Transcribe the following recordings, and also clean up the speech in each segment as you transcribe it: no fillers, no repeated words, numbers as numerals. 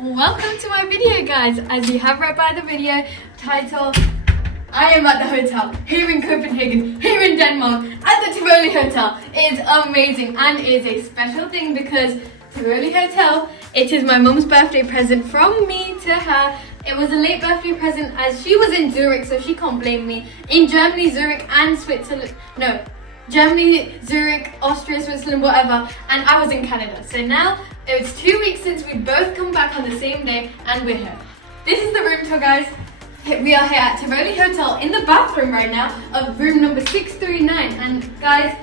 Welcome to my video, guys. As you have read by the video title, I am at the hotel here in Copenhagen, here in Denmark, at the Tivoli Hotel. It's amazing and it is a special thing because Tivoli Hotel, it is my mum's birthday present from me to her. It was a late birthday present as she was in Zurich, so she can't blame me. In Germany, Zurich and Switzerland, no, Germany, Zurich, Austria, Switzerland, whatever, and I was in Canada. So now it's 2 weeks since we both come back on the same day and we're here. This is the room tour, guys. We are here at Tivoli Hotel in the bathroom right now of room number 639, and guys,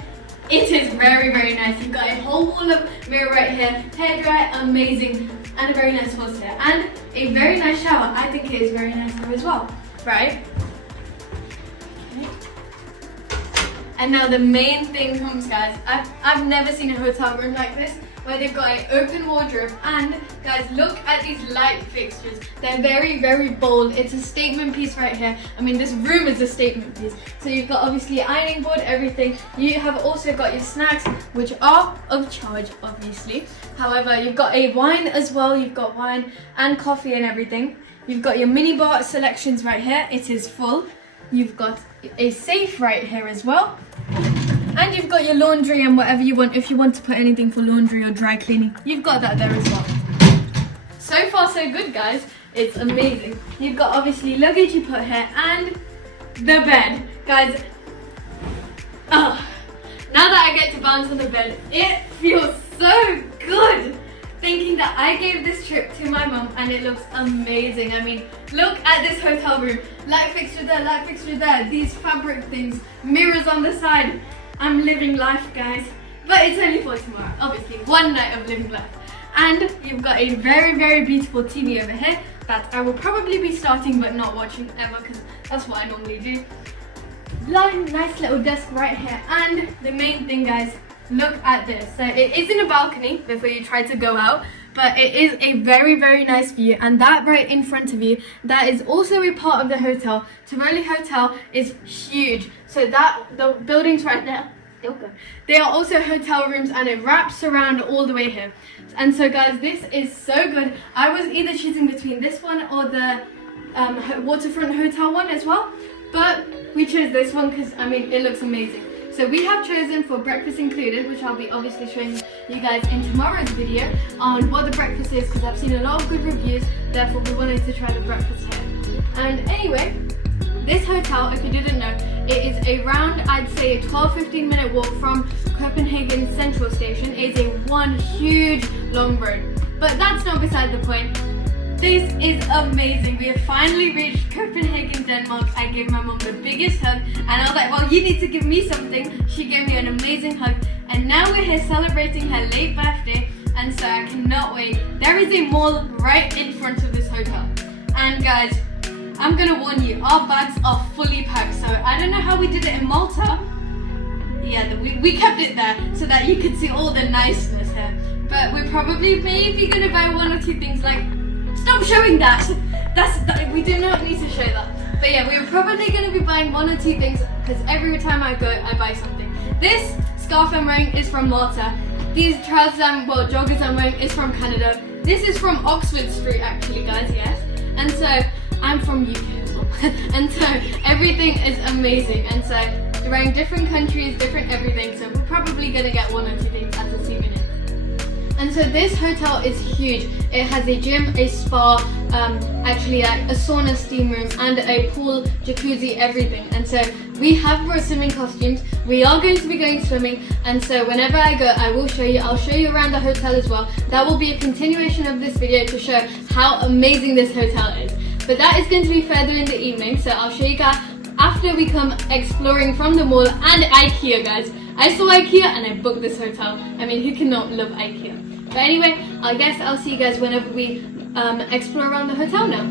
it is very, very nice. You've got a whole wall of mirror right here, hairdryer, amazing, and a very nice horse here, and a very nice shower. I think it is very nice here as well, right? Okay. And now the main thing comes, guys. I've never seen a hotel room like this, where they've got an open wardrobe, and guys, look at these light fixtures. They're very, very bold. It's a statement piece right here. I mean, this room is a statement piece. So you've got obviously ironing board, everything. You have also got your snacks, which are of charge, obviously. However, you've got a wine as well. You've got wine and coffee and everything. You've got your mini bar selections right here. It is full. You've got a safe right here as well. And you've got your laundry and whatever you want, if you want to put anything for laundry or dry cleaning, you've got that there as well. So far so good, guys. It's amazing. You've got obviously luggage you put here and the bed. Guys, now that I get to bounce on the bed, it feels so good. Thinking that I gave this trip to my mum and it looks amazing. I mean, look at this hotel room. Light fixture there, light fixture there. These fabric things, mirrors on the side. I'm living life, guys, but it's only for tomorrow, obviously, one night of living life. And you've got a very, very beautiful TV over here that I will probably be starting but not watching ever, because that's what I normally do. Nice little desk right here, and the main thing, guys, look at this. So it is in a balcony before you try to go out, but it is a very, very nice view, and that right in front of you, that is also a part of the hotel. Tivoli Hotel is huge, so that the buildings right there, they are also hotel rooms, and it wraps around all the way here. And so, guys, this is so good. I was either choosing between this one or the waterfront hotel one as well, but we chose this one because, I mean, it looks amazing. So we have chosen for breakfast included, which I'll be obviously showing you guys in tomorrow's video on what the breakfast is, because I've seen a lot of good reviews, therefore we wanted to try the breakfast here. And anyway, this hotel, if you didn't know, it is around, I'd say, a 12-15 minute walk from Copenhagen Central Station. It is a one huge long road, but that's not beside the point. This is amazing. We have finally reached Copenhagen, Denmark. I gave my mom the biggest hug, and I was like, well, you need to give me something. She gave me an amazing hug, and now we're here celebrating her late birthday, and so I cannot wait. There is a mall right in front of this hotel, and guys, I'm gonna warn you, our bags are fully packed. So I don't know how we did it in Malta. Yeah, we kept it there so that you could see all the niceness here, but we're probably maybe gonna buy one or two things. Like, stop showing that. We do not need to show that. But yeah, we're probably going to be buying one or two things, because every time I go, I buy something. This scarf I'm wearing is from Malta. These trousers joggers I'm wearing is from Canada. This is from Oxford Street, actually, guys, yes. And so I'm from UK as well. And so everything is amazing. And so we're wearing different countries, different everything. So we're probably going to get one or two things as a souvenir. And so this hotel is huge. It has a gym, a spa, actually a sauna, steam room, and a pool, jacuzzi, everything. And so we have brought swimming costumes. We are going to be going swimming, and so whenever I go, I will show you. I'll show you around the hotel as well. That will be a continuation of this video to show how amazing this hotel is. But that is going to be further in the evening, so I'll show you guys after we come exploring from the mall and IKEA, guys. I saw IKEA and I booked this hotel. I mean, who cannot love IKEA? But anyway, I guess I'll see you guys whenever we explore around the hotel now.